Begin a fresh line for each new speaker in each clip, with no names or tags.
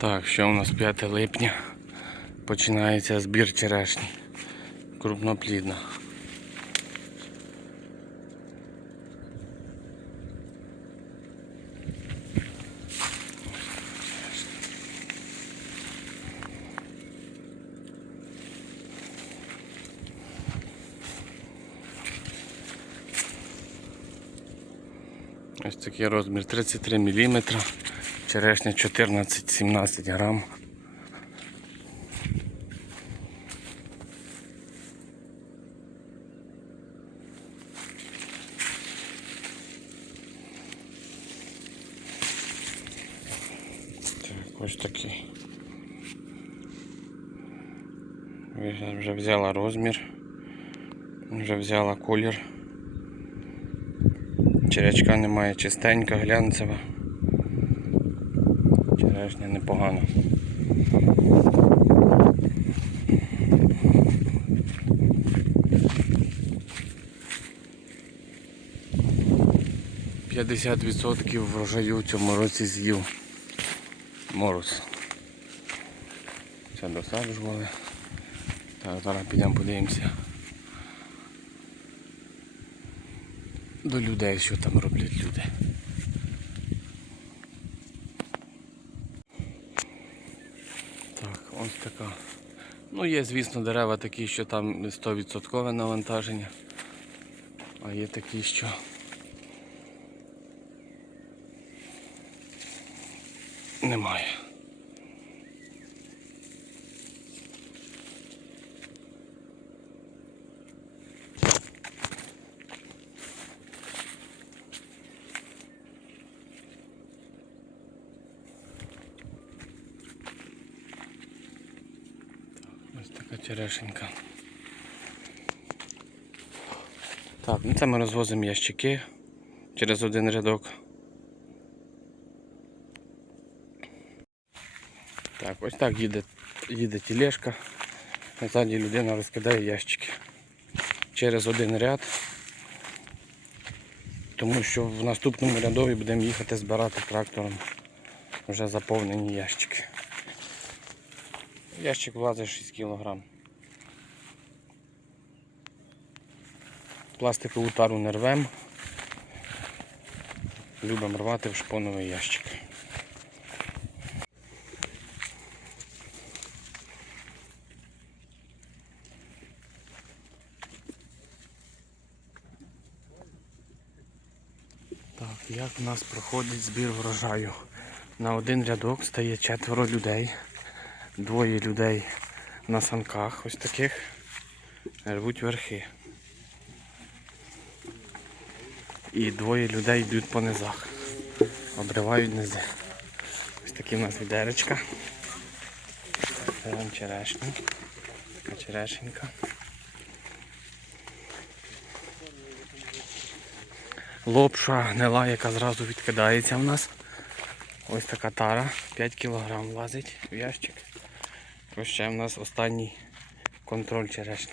Так, що у нас 5 липня. Починається збір черешні. Крупноплідна. Ось такий розмір 33 мм, черешня 14-17 грам. Так, ось такий. Вже- взяла розмір, вже взяла колір. Черячка немає чистенька, глянцева. Черешня непогана. П'ятдесят відсотків врожаю в цьому році з'їв мороз. Це досаджували. Так, зараз підемо подивимося. до людей, що там роблять люди. Так, ось така. Ну є, звісно, дерева такі, що там 100% навантаження. А є такі, що немає. Ось така черешенька. Так, ну це ми розвозимо ящики через один рядок. Так, ось так їде, їде тілешка. Ззаді людина розкидає ящики через один ряд. Тому що в наступному рядові будемо їхати збирати трактором вже заповнені ящики. Ящик влазить 6 кг. Пластикову тару не рвем. Любимо рвати в шпоновий ящик. Так, як в нас проходить збір врожаю? На один рядок стає четверо людей. Двоє людей на санках ось таких рвуть верхи. І двоє людей йдуть по низах. Обривають низи. Ось такі в нас відеречка. Беремо черешню. Така черешенька. Лопша гнила, яка зразу відкидається в нас. Ось така тара, 5 кг влазить в ящик. Ось ще в нас останній контроль черешні.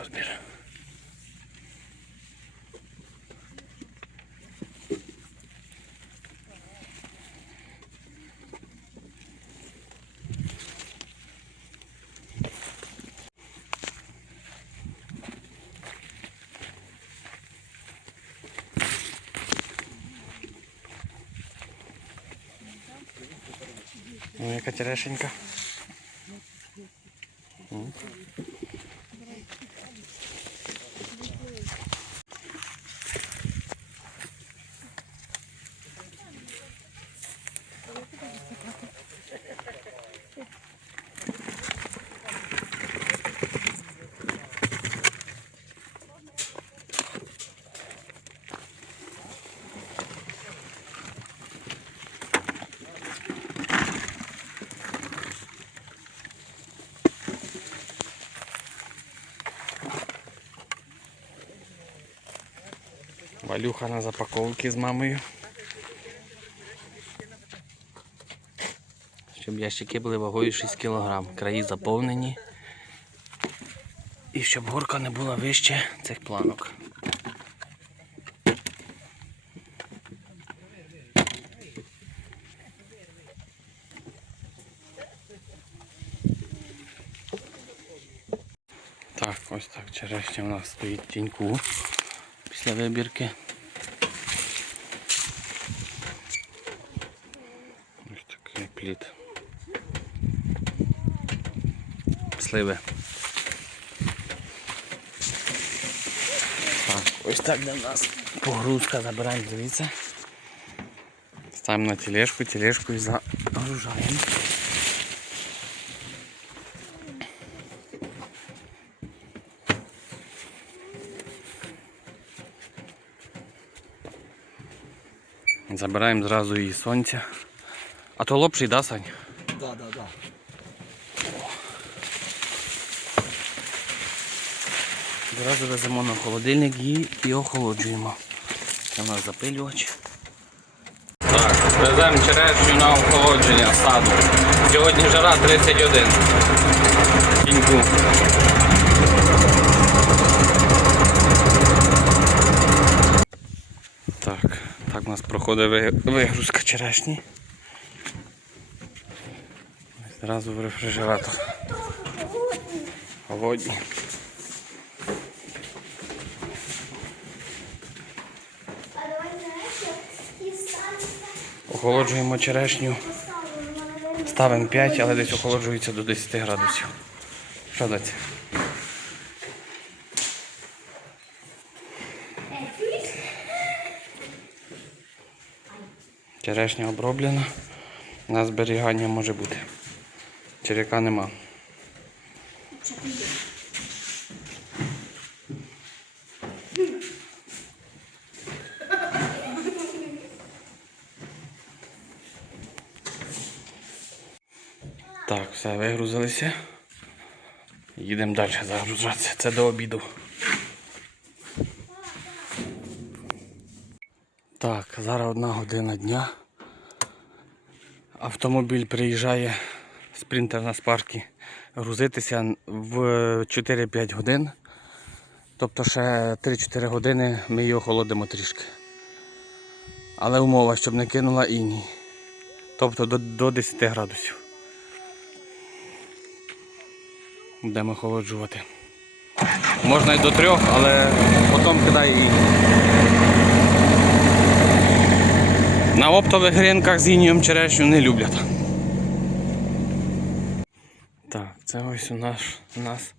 Розмір. Ну, яка черешенька. М. Валюха на запаковці з мамою. щоб ящики були вагою 6 кг. Краї заповнені. І щоб горка не була вище цих планок. Так, ось так черешня у нас стоїть тіньку після вибірки. Ось такий плід. Сливи. Так, ось так в нас погрузка забираємо, дивіться. Ставимо на тележку, тележку і загружаємо. Забираємо зразу її сонця. А то лопший, да, Сань?
Да, да, да.
Зразу веземо на холодильник її і охолоджуємо. Це у нас запилювач. Так, веземо черешню на охолодження саду. Сьогодні жара 31. Кіньку. Так, так у нас проходить вигрузка черешні. Зразу в рефрижератор. Холодні. Охолоджуємо черешню. Ставимо 5, але десь охолоджується до 10 градусів. Що дати? Черешня оброблена. На зберігання може бути. Черяка нема. Так, все, вигрузилися. Їдемо далі загружатися. Це до обіду. Так, зараз одна година дня. Автомобіль приїжджає спринтер на спарки грузитися в 4-5 годин. Тобто ще 3-4 години ми її охолодимо трішки. Але умова, щоб не кинула іній. Тобто до, до 10 градусів. Будемо охолоджувати. Можна і до трьох, але потім кидає іній. На оптових ринках з інієм черешню не люблять. Так, це ось у нас, у нас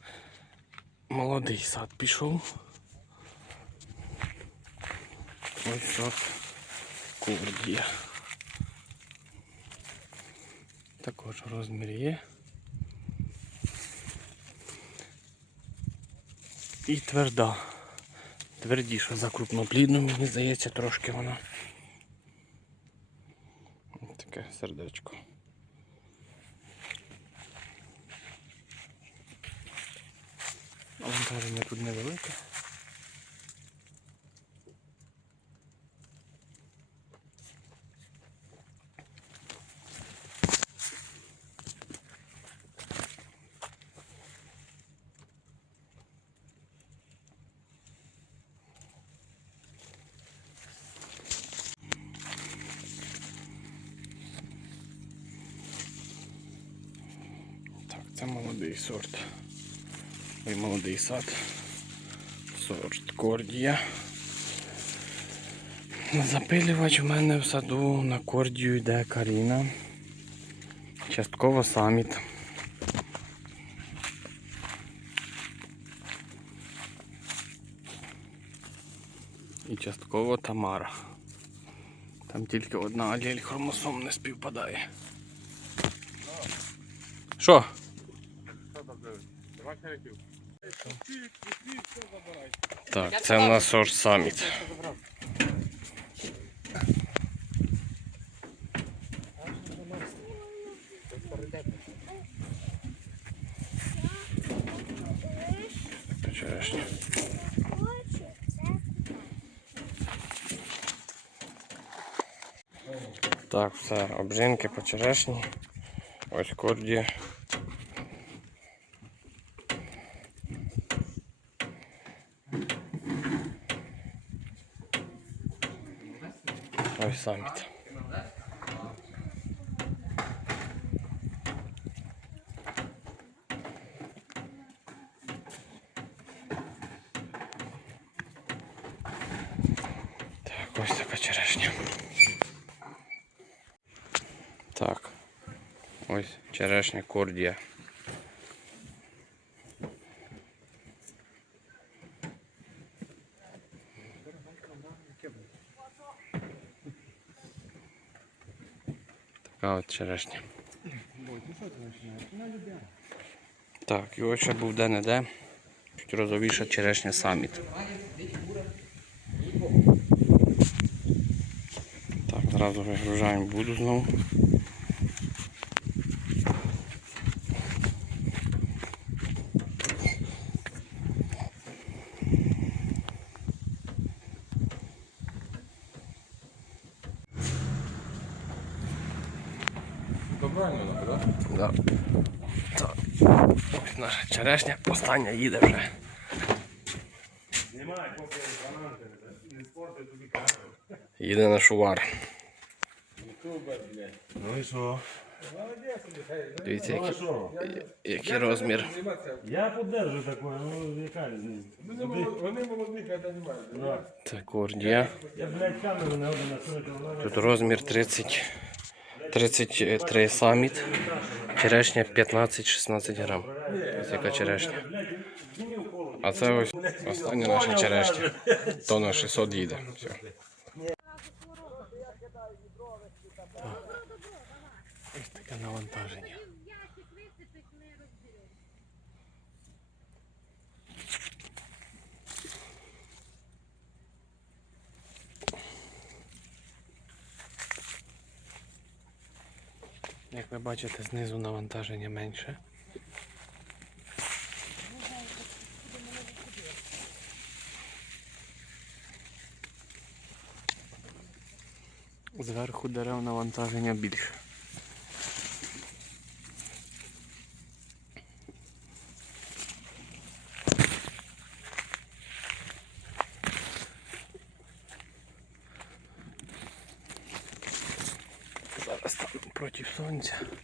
молодий сад пішов. Ось от курдія. Також розмір є. І тверда. Твердіша за крупноплідну, мені здається, трошки вона. Таке сердечко. Навантаження тут невелике. Це молодий сорт. Ой, молодий сад. Сорт кордія. Запилювач у мене в саду на кордію йде Каріна. Частково саміт. І частково Тамара. Там тільки одна алель хромосом не співпадає. Що? Так, це у нас. Черешня. Так, все, обжинки по черешні. Ось корді. Саміт. Так, ось така черешня. Так. Ось черешня кордія. Черешня. Так, ось ще був де-не-де. Розовіша черешня саміт. Так, зразу вигружаємо буду знову.
Добрально, так?
Да. Так. Ось наша черешня остання їде вже.
Знімай, поки бананки не спорти тобі кажу.
Їде на шувар.
Ютубер, блядь.
Ну і що?
Дивіться,
Ну
який, який розмір.
Я подержу такое, ну яка різниця?
Вони молоді, коли знімають.
Це кордія.
Я, блядь, камеру не один насунути, вона
Тут розмір 30, 33 саміт. Черешня 15-16 грам. Ось яка черешня. А це ось остання наша черешня. То на 600 їде. Все. Ось таке навантаження. Як ви бачите, знизу навантаження менше. Зверху дерев навантаження більше. Зараз стану проти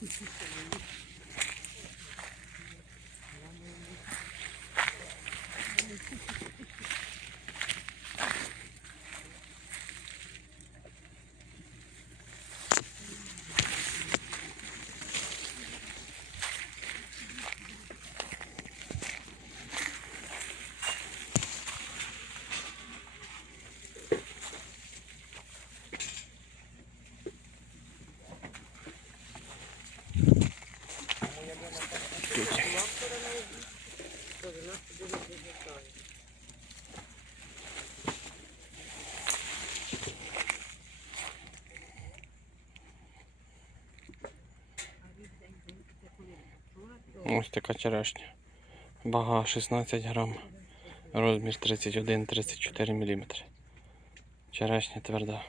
сонця. Тут. Ось така черешня. Вага 16 грам. Розмір 31-34 мм. Черешня тверда.